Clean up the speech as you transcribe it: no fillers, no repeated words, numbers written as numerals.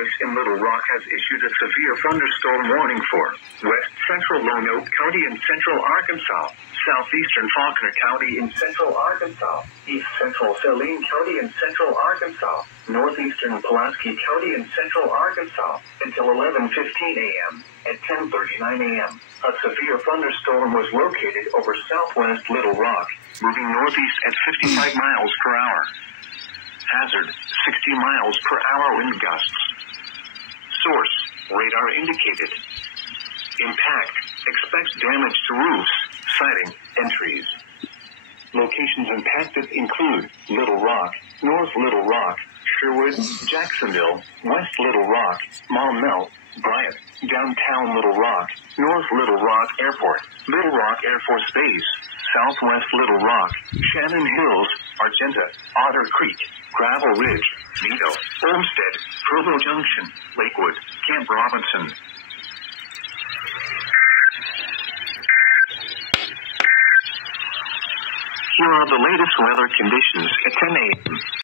Service in Little Rock has issued a severe thunderstorm warning for west central Lonoke County in central Arkansas, southeastern Faulkner County in central Arkansas, east central Saline County in central Arkansas, northeastern Pulaski County in central Arkansas, until 11:15 a.m. At 10:39 a.m., a severe thunderstorm was located over southwest Little Rock, moving northeast at 55 miles per hour. Hazard, 60 miles per hour wind gusts. Source, radar indicated. Impact, expects damage to roofs, siding, and trees. Locations impacted include Little Rock, North Little Rock, Sherwood, Jacksonville, West Little Rock, Maumelle, Bryant, downtown Little Rock, North Little Rock Airport, Little Rock Air Force Base, Southwest Little Rock, Shannon Hills, Argenta, Otter Creek, Gravel Ridge, Vito, Olmsted, Provo Junction, Lakewood, Camp Robinson. Here are the latest weather conditions at 10 a.m.